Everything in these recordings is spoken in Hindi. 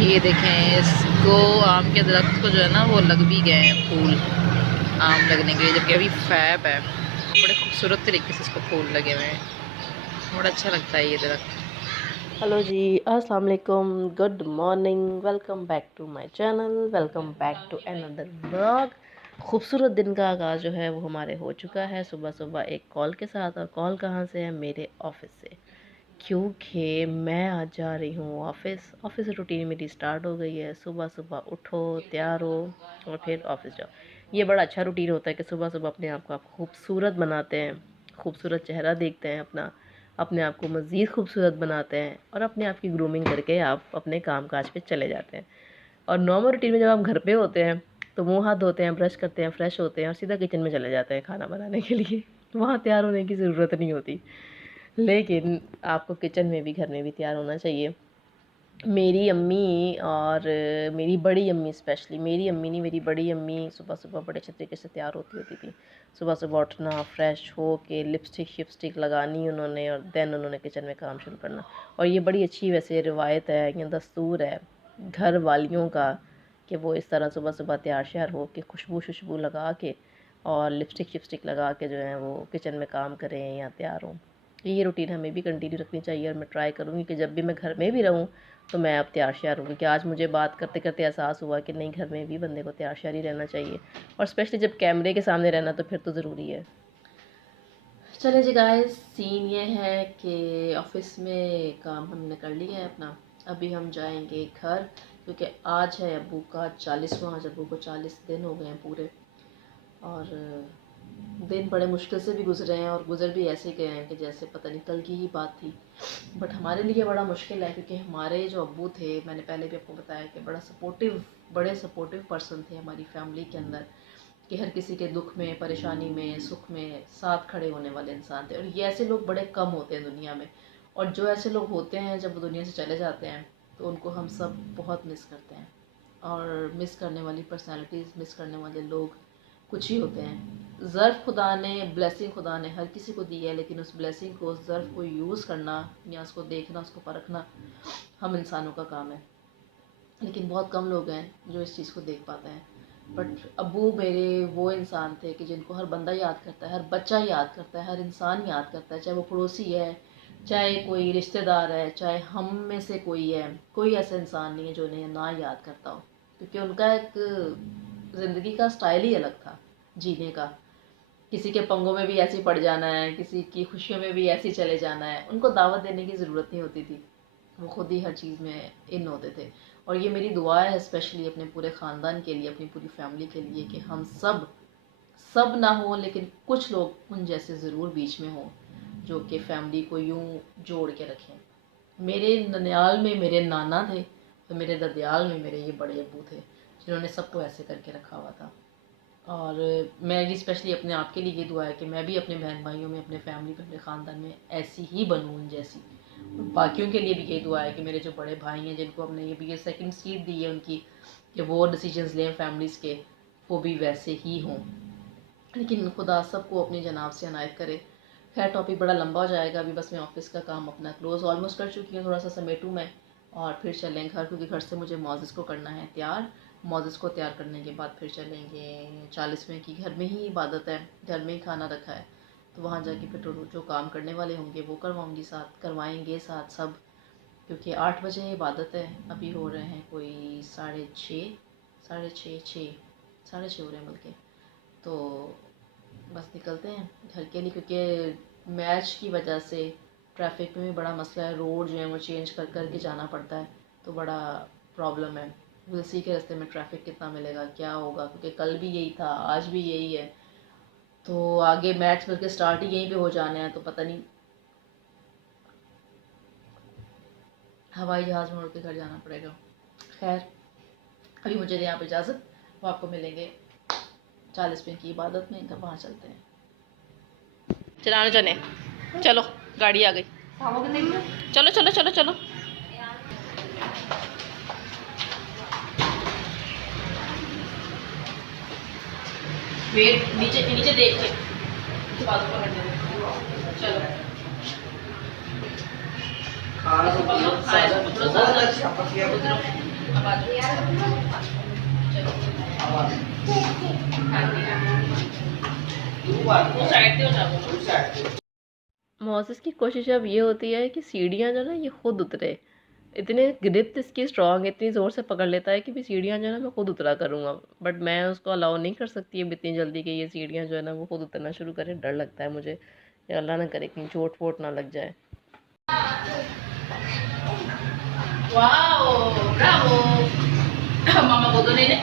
ये देखें, इसको आम के दरख्त को जो है ना वो लग भी गए हैं फूल आम लगने के लिए, जबकि अभी फैब है। बड़े खूबसूरत तरीके से इसको फूल लगे हुए हैं, बड़ा अच्छा लगता है ये दरख्त। हेलो जी, अस्सलाम वालेकुम, good morning, welcome back to my channel, welcome back to another vlog. खूबसूरत दिन का आगाज़ जो है वो हमारे हो चुका है सुबह सुबह एक कॉल के साथ। और कॉल कहाँ से है? मेरे ऑफ़िस से, क्योंकि मैं आज जा रही हूँ ऑफ़िस। ऑफ़िस रूटीन मेरी स्टार्ट हो गई है। सुबह सुबह उठो, तैयार हो और फिर ऑफ़िस जाओ। ये बड़ा अच्छा रूटीन होता है कि सुबह सुबह अपने आप को आप खूबसूरत बनाते हैं, खूबसूरत चेहरा देखते हैं अपना, अपने आप को मज़ीद खूबसूरत बनाते हैं और अपने आप की ग्रूमिंग करके आप अपने काम काज पे चले जाते हैं। और नॉर्मल रूटीन में जब आप घर पे होते हैं तो मुँह हाथ धोते हैं, ब्रश करते हैं, फ्रेश होते हैं और सीधा किचन में चले जाते हैं खाना बनाने के लिए। वहाँ तैयार होने की ज़रूरत नहीं होती, लेकिन आपको किचन में भी, घर में भी तैयार होना चाहिए। मेरी अम्मी और मेरी बड़ी अम्मी, स्पेशली मेरी अम्मी नहीं, मेरी बड़ी अम्मी सुबह सुबह बड़े अच्छे तरीके से तैयार होती थी। सुबह सुबह उठना, फ्रेश हो के लिपस्टिक शिपस्टिक लगानी उन्होंने और देन उन्होंने किचन में काम शुरू करना। और ये बड़ी अच्छी वैसे रिवायत है, ये दस्तूर है घर वालियों का कि वो इस तरह सुबह सुबह तैयार श्यार हो के खुशबू शुशबू लगा के और लिपस्टिक शिपस्टिक लगा के जो है वो किचन में काम करें या तैयार हों। ये रूटीन हमें भी कंटिन्यू रखनी चाहिए और मैं ट्राई करूँगी कि जब भी मैं घर में भी रहूँ तो मैं अब तैयार श्यार हूँ, क्योंकि आज मुझे बात करते करते एहसास हुआ कि नहीं, घर में भी बंदे को तैयार श्यार ही रहना चाहिए और स्पेशली जब कैमरे के सामने रहना तो फिर तो ज़रूरी है। चले जी गाइस, सीन ये है कि ऑफ़िस में काम हमने कर लिया है अपना। अभी हम जाएंगे घर, क्योंकि आज है अब्बू का 40वां, आज अब्बू को 40 दिन हो गए हैं पूरे। और दिन बड़े मुश्किल से भी गुजरे हैं और गुजर भी ऐसे गए हैं कि जैसे पता नहीं कल की ही बात थी। बट हमारे लिए बड़ा मुश्किल है, क्योंकि हमारे जो अब्बू थे, मैंने पहले भी आपको बताया कि बड़े सपोर्टिव पर्सन थे हमारी फैमिली के अंदर, कि हर किसी के दुख में, परेशानी में, सुख में साथ खड़े होने वाले इंसान थे। और ये ऐसे लोग बड़े कम होते हैं दुनिया में, और जो ऐसे लोग होते हैं जब वो दुनिया से चले जाते हैं तो उनको हम सब बहुत मिस करते हैं। और मिस करने वाली पर्सनैलिटीज़, मिस करने वाले लोग कुछ ही होते हैं। ज़र्फ़ खुदा ने, ब्लेसिंग खुदा ने हर किसी को दी है, लेकिन उस ब्लेसिंग को, उस ज़र्फ़ को यूज़ करना या उसको देखना, उसको परखना हम इंसानों का काम है। लेकिन बहुत कम लोग हैं जो इस चीज़ को देख पाते हैं। बट अब्बू मेरे वो इंसान थे कि जिनको हर बंदा याद करता है, हर बच्चा याद करता है, हर इंसान याद करता है, चाहे वो पड़ोसी है, चाहे कोई रिश्तेदार है, चाहे हम में से कोई है। कोई ऐसा इंसान नहीं है जो उन्हें ना याद करता हो, क्योंकि उनका एक ज़िंदगी का स्टाइल ही अलग था जीने का। किसी के पंगों में भी ऐसे पड़ जाना है, किसी की खुशियों में भी ऐसे चले जाना है। उनको दावत देने की ज़रूरत नहीं होती थी, वो खुद ही हर चीज़ में इन होते थे। और ये मेरी दुआ है स्पेशली अपने पूरे ख़ानदान के लिए, अपनी पूरी फैमिली के लिए, कि हम सब ना हो लेकिन कुछ लोग उन जैसे ज़रूर बीच में हों जो कि फैमिली को यूं जोड़ के रखें। मेरे ननियाल में मेरे नाना थे, तो मेरे ददियाल में मेरे ये बड़े अब्बू थे जिन्होंने सबको ऐसे करके रखा हुआ था। और मैं भी स्पेशली अपने आप के लिए ये दुआ है कि मैं भी अपने बहन भाइयों में, अपने फैमिली में, अपने ख़ानदान में ऐसी ही बनूँ उन जैसी। और बाकियों के लिए भी ये दुआ है कि मेरे जो बड़े भाई हैं, जिनको हमने ये भी ये सेकंड सीट दी है उनकी, कि वो डिसीजंस लें फैमिलीज़ के, वो भी वैसे ही हों। लेकिन खुदा सबको अपनी जनाब से अनायत करे। खैर, टॉपिक बड़ा लंबा हो जाएगा। अभी बस मैं ऑफिस का काम अपना क्लोज़ ऑलमोस्ट कर चुकी हूँ, थोड़ा सा समेटूँ मैं और फिर चलें घर, क्योंकि घर से मुझे मोज़ेस को करना है तैयार। मोज़ेस को तैयार करने के बाद फिर चलेंगे 40वें की। घर में ही इबादत है, घर में ही खाना रखा है, तो वहाँ जाके फिर जो काम करने वाले होंगे वो करवाएंगे साथ सब, क्योंकि 8 बजे इबादत है। अभी हो रहे हैं कोई 6:30, 6:30 हो रहे हैं बल्कि। तो बस निकलते हैं घर के लिए, क्योंकि मैच की वजह से ट्रैफिक में भी बड़ा मसला है। रोड जो है वो चेंज कर कर के जाना पड़ता है, तो बड़ा प्रॉब्लम है। उसी के रास्ते में ट्रैफिक कितना मिलेगा, क्या होगा, क्योंकि कल भी यही था, आज भी यही है। तो आगे मैच बल्कि स्टार्ट ही यहीं पे हो जाना है, तो पता नहीं हवाई जहाज़ में उड़ के घर जाना पड़ेगा। खैर, अभी मुझे यहाँ पर इजाज़त, वो आपको मिलेंगे 40वें की इबादत में, वहाँ चलते हैं। चलाने चले, चलो गाड़ी आ गई, चलो चलो चलो चलो। वेट, नीचे नीचे देख के चलो। मोसेस की कोशिश अब ये होती है कि सीढ़ियाँ जो ना ये खुद उतरे। इतने ग्रिप इसकी स्ट्रॉन्ग, इतनी ज़ोर से पकड़ लेता है कि भी सीढ़ियाँ जो है ना मैं खुद उतरा करूँगा, बट मैं उसको अलाउ नहीं कर सकती अब इतनी जल्दी कि ये सीढ़ियाँ जो है ना वो खुद उतरना शुरू करें। डर लगता है मुझे, या अल्लाह ना करे कहीं चोट वोट ना लग जाए। Wow, Bravo. मामा को तो नहीं दे,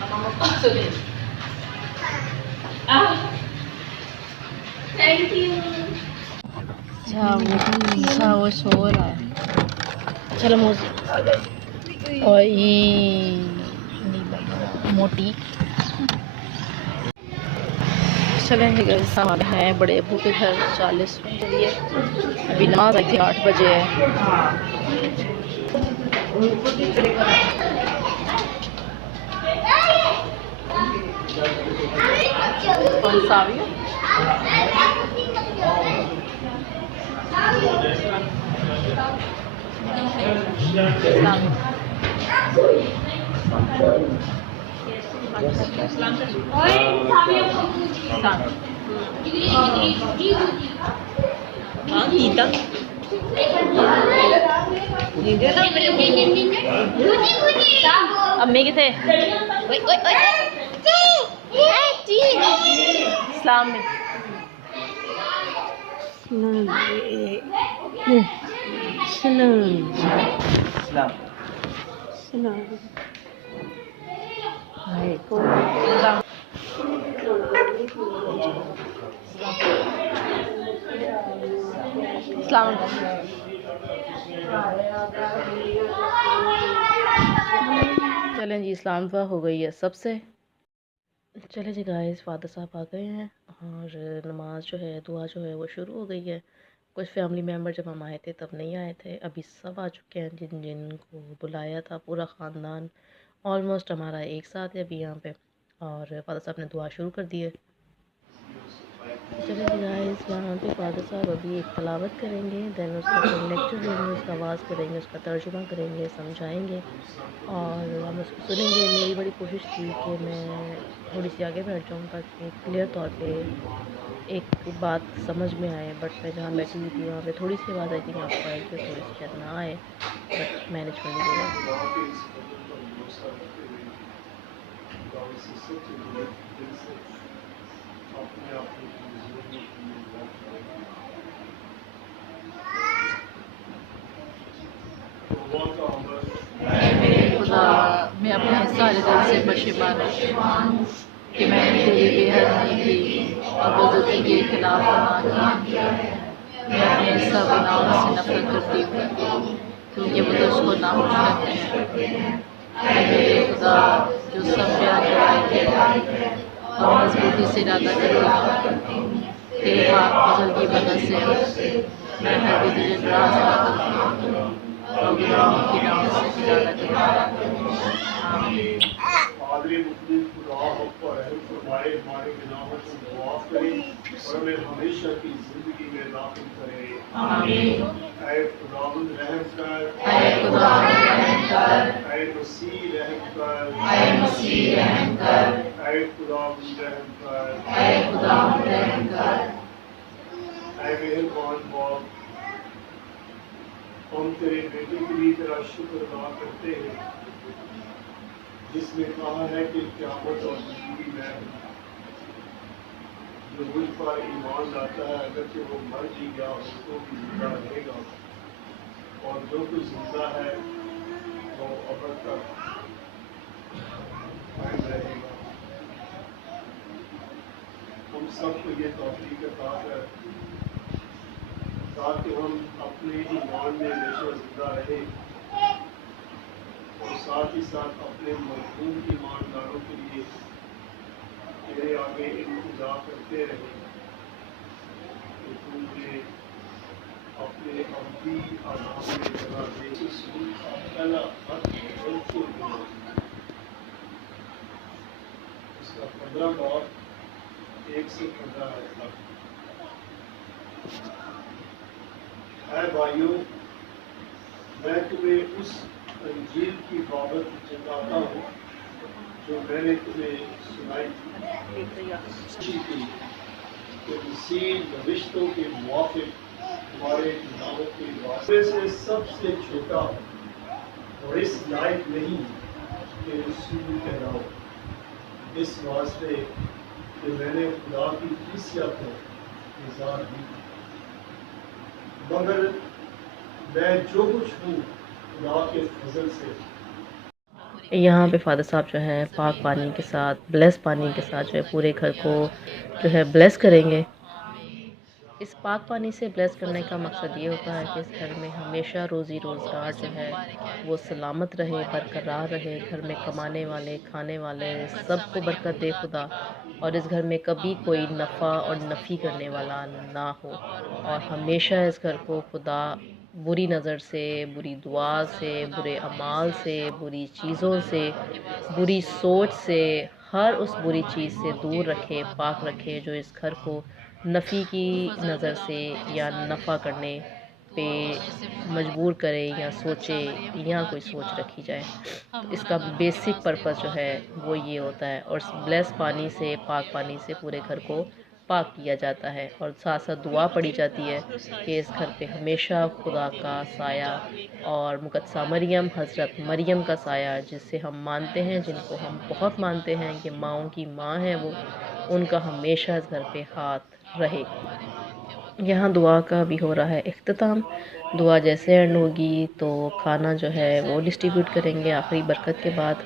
मामा को तो नहीं। Thank you. अच्छा वो सो रहा है। चलो मोजी ओई मोटी चलेंगे घर सामान है बड़े अबू के घर 40 मिनट के लिए। अभी नमाज आई थी 8 बजे है। कौन सा आ गया? अम्मी किथे? सलाम चलें जी, इस्लाम दुआ हो गई है सबसे। चले जी गाइस, फादर साहब आ गए हैं और नमाज जो है दुआ जो है वो शुरू हो गई है। कुछ फैमिली मेम्बर जब हम आए थे तब नहीं आए थे, अभी सब आ चुके हैं जिन जिनको बुलाया था, पूरा ख़ानदान ऑलमोस्ट हमारा एक साथ है अभी यहाँ पे। और फादर साहब ने दुआ शुरू कर दी है। चलिए गाइस, यहाँ पे फादर साहब अभी एक तलावत करेंगे, देन उसका फिर लेक्चर देंगे, उसका आवाज़ करेंगे, उसका तर्जुमा करेंगे, समझाएंगे और हम उसको सुनेंगे। मेरी बड़ी कोशिश थी कि मैं थोड़ी सी आगे बैठ जाऊँ ताकि क्लियर तौर पे एक बात समझ में आए, बट मैं जहाँ बैठी हुई थी वहाँ पे थोड़ी सी आवाज़ आई थी, आपको आई थी, थोड़ी सी शायद ना आए, बट मैनेज कर लीजिएगा। खुदा, मैं अपने सारे दिल से पशेमान हूँ कि मैंने तेरी बेहद की और बुजुर्गी के खिलाफ गुनाह किया। मैं अपने सब गुनाहों से नफरत करती हूँ क्योंकि वो तुझको नाखुश करते हैं। मेरे खुदा जो सब प्यार कराएंगे और मजबूती से इरादा करती हूँ, तेरे पाक फजल की मदद से मैं हर भी तुझे नाराज़ ना करती हूँ और गुनाहों की नाम से खिलाना करती हूँ। हमेशा की जिंदगी में दाखिल करे। आमीन। ऐ खुदावंद रहम कर, ऐ खुदावंद रहम कर, ऐ मसीह रहम कर, ऐ मसीह रहम कर, ऐ खुदावंद रहम कर, ऐ खुदावंद रहम कर। ऐ मेहरबान बाप, हम तेरे बेटे के लिए तेरा शुक्र अदा करते हैं जिसने कहा है कि क़यामत और जिंदगी में जो मुझ पर ईमान लाता है अगरचे वो मर भी गया उसको भी जिंदा रहेगा और जो कुछ जिंदा है वो अब तक कायम रहेगा। हम सबको ये तौफीक अता कर ताकि हम अपने ईमान में हमेशा जिंदा रहे और साथ ही साथ अपने मजबूत ईमानदारों के लिए तेरे आगे इंतजार करते रहे कि तू मुझे अपने अब्दी आज़ाद में जगह दे। इस का पहला खत इसका 15 और 1 से 15 है। ऐ भाइयों, मैं तुम्हें उस इंजील की बाबत जताता हूँ जो मैंने तुम्हें सुनाई थी कि मसीह नविश्तों के मुआफिक हमारे गुनाहों के वास्ते से सबसे छोटा और इस लायक नहीं कि रसूल कहलाओ, इस वास्ते कि मैंने खुदा की कलीसिया को इज़ार दी, मगर मैं जो कुछ हूँ खुदा के फजल से। यहाँ पे फ़ादर साहब जो है पाक पानी के साथ, ब्लेस पानी के साथ जो है पूरे घर को जो है ब्लेस करेंगे। इस पाक पानी से ब्लेस करने का मकसद ये होता है कि इस घर में हमेशा रोज़ी रोज़गार जो है वो सलामत रहे, बरकरार रहे। घर में कमाने वाले, खाने वाले सबको बरकत दे खुदा, और इस घर में कभी कोई नफ़ा और नफ़ी करने वाला ना हो, और हमेशा इस घर को खुदा बुरी नज़र से, बुरी दुआ से, बुरे अमाल से, बुरी चीज़ों से, बुरी सोच से, हर उस बुरी चीज़ से दूर रखे, पाक रखे जो इस घर को नफ़ी की नज़र से या नफ़ा करने पे मजबूर करे या सोचे या कोई सोच रखी जाए। तो इसका बेसिक पर्पस जो है वो ये होता है, और ब्लेस पानी से, पाक पानी से पूरे घर को पाक किया जाता है, और साथ साथ दुआ पड़ी जाती है कि इस घर पे हमेशा खुदा का साया और मुक़द्दसा मरियम, हज़रत मरियम का साया, जिससे हम मानते हैं, जिनको हम बहुत मानते हैं कि माँओं की माँ है वो, उनका हमेशा इस घर पे हाथ रहे। यहाँ दुआ का भी हो रहा है इख्तिताम। दुआ जैसे एंड होगी तो खाना जो है वो डिस्ट्रीब्यूट करेंगे आखिरी बरकत के बाद,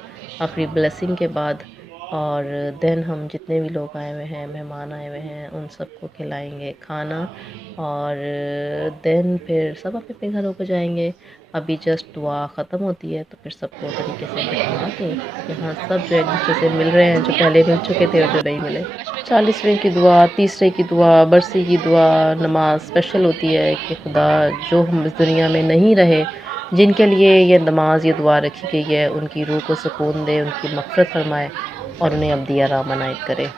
आखिरी ब्लेसिंग के बाद, और देन हम जितने भी लोग आए हुए हैं, मेहमान आए हुए हैं, उन सबको खिलाएंगे खाना, और देन फिर सब अपने अपने घरों को जाएंगे। अभी जस्ट दुआ ख़त्म होती है तो फिर सबको तरीके से बिठा के यहाँ सब जो एक दूसरे से मिल रहे हैं, जो पहले मिल चुके थे और जो नहीं मिले। 40वें की दुआ, 30रे की दुआ, बरसी की दुआ, नमाज स्पेशल होती है कि खुदा जो हम इस दुनिया में नहीं रहे, जिनके लिए ये नमाज, ये दुआ रखी गई है, उनकी रूह को सुकून दे, उनकी मग़फ़िरत फरमाए और उन्हें अब्दी आराम अनायत करे।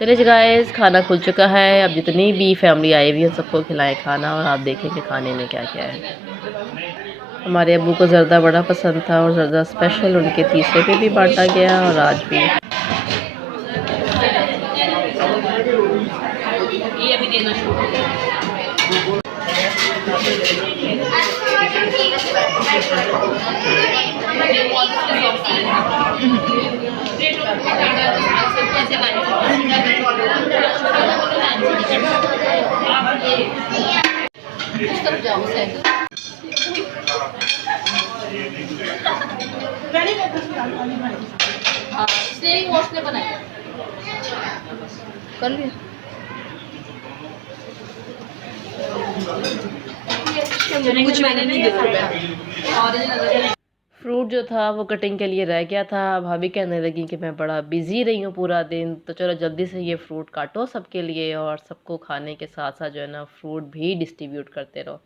चलिए जी गाइस, खाना खुल चुका है। अब जितनी भी फैमिली आई हुई है सबको खिलाएं खाना, और आप देखेंगे खाने में क्या क्या है। हमारे अब्बू को ज़र्दा बड़ा पसंद था, और ज़र्दा स्पेशल उनके 30रे पे भी बांटा गया और आज भी। ये अभी देना कर लिया। कुछ मैंने नहीं देखा। फ्रूट जो था वो कटिंग के लिए रह गया था। भाभी कहने लगी कि मैं बड़ा बिज़ी रही हूँ पूरा दिन, तो चलो जल्दी से ये फ्रूट काटो सबके लिए, और सबको खाने के साथ साथ जो है ना फ्रूट भी डिस्ट्रीब्यूट करते रहो,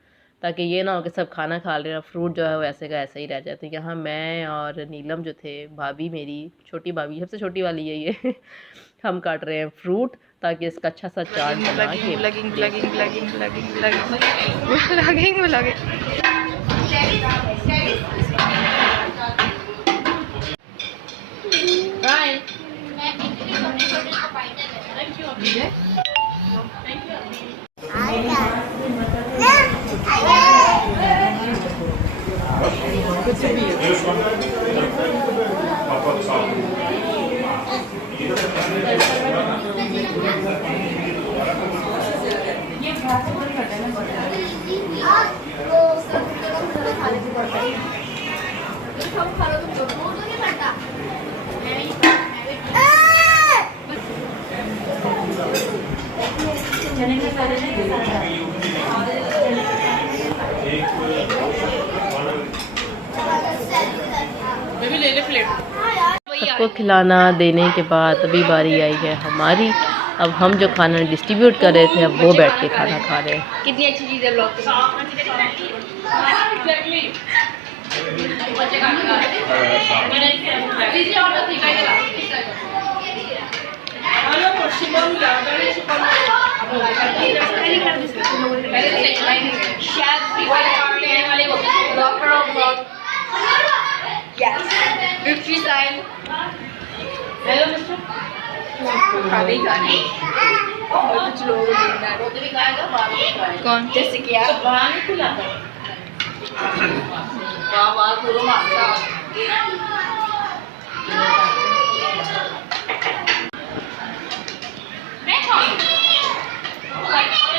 ताकि ये ना हो कि सब खाना खा ले रहे, फ्रूट जो है वो ऐसे का ऐसे ही रह जाए। तो यहाँ मैं और नीलम जो थे, भाभी मेरी छोटी भाभी, सबसे छोटी वाली है ये हम काट रहे हैं फ्रूट, ताकि इसका अच्छा सा चार्ट बना सबको खिलाना देने के बाद अभी बारी आई है हमारी। अब हम जो खाना डिस्ट्रीब्यूट कर रहे थे, अब वो बैठ के खाना खा रहे हैं। कितनी अच्छी चीज़ है blog victory sign. Hello, mister. खाने ही खाने और कुछ लोग भी खाएगा कौन जैसे कि आप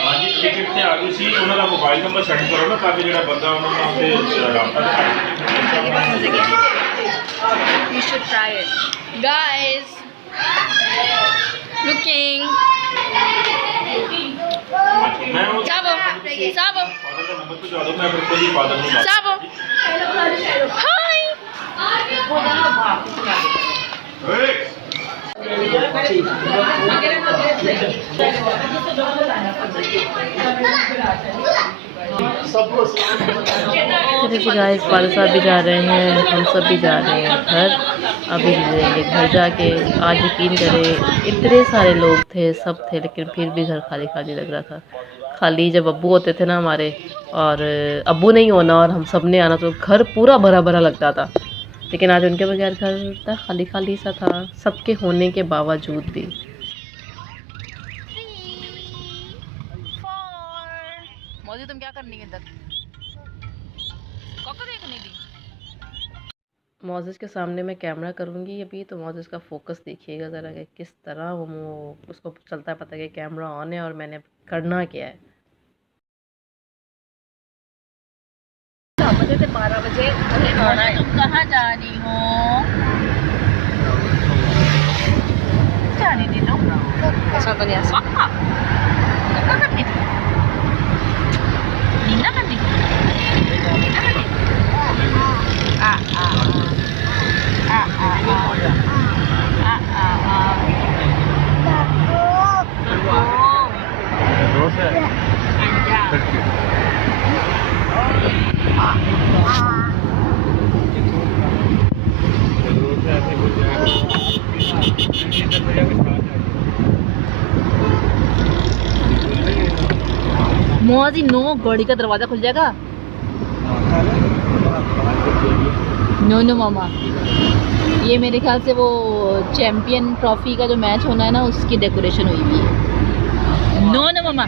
ਹਾਂਜੀ ਟਿਕਟ ਤੇ ਆ ਗਈ ਸੀ ਉਹਨਾਂ ਦਾ ਮੋਬਾਈਲ ਨੰਬਰ ਸੈਂਡ ਕਰੋ ਨਾ ਤਾਂ ਕਿ ਜਿਹੜਾ ਬੰਦਾ ਉਹਨਾਂ ਨਾਲ ਉਹਦੇ ਰਾਬਤਾ ਕਰ You should try it. Guys, looking. ਮੈਂ ਉਹ Sabo, Sabo, ਫਾਦਰ ਦਾ ਨੰਬਰ ਭਜਵਾ ਦਿਓ ਮੈਂ ਫਿਰ ਖੁਦ ਹੀ ਫਾਦਰ ਨੂੰ ਦੱਸ Sabo. Hi. ਓਏ चलिए जी गाइस, फादर साहब भी जा रहे हैं, हम सब भी जा रहे हैं घर। अभी मिलेंगे घर जाके। आज यकीन करें इतने सारे लोग थे, सब थे, लेकिन फिर भी घर खाली खाली लग रहा था। खाली जब अब्बू होते थे ना हमारे, और अब्बू नहीं होना और हम सब ने आना, तो घर पूरा भरा भरा लगता था। लेकिन आज उनके बगैर घर था खाली खाली सा था, सबके होने के बावजूद भी। मौजी तुम क्या करनी है इधर? कोको देखने दी। मोजेस के सामने मैं कैमरा करूँगी अभी, तो मोजेस का फोकस देखिएगा ज़रा कि किस तरह वो उसको चलता है पता है कि कैमरा ऑन है और मैंने करना क्या है। 4 बजे से 12 बजे आना है। तुम कहाँ जा रही हो? जाने दे दो। ऐसा तो नहीं आसा। क्या करनी थी? नींदा करनी थी? मौजी नो, गाड़ी का दरवाजा खुल जाएगा। नो नो मामा, ये मेरे ख्याल से वो चैंपियन ट्रॉफी का जो मैच होना है ना, उसकी डेकोरेशन हुई हुई है। नो नो मामा।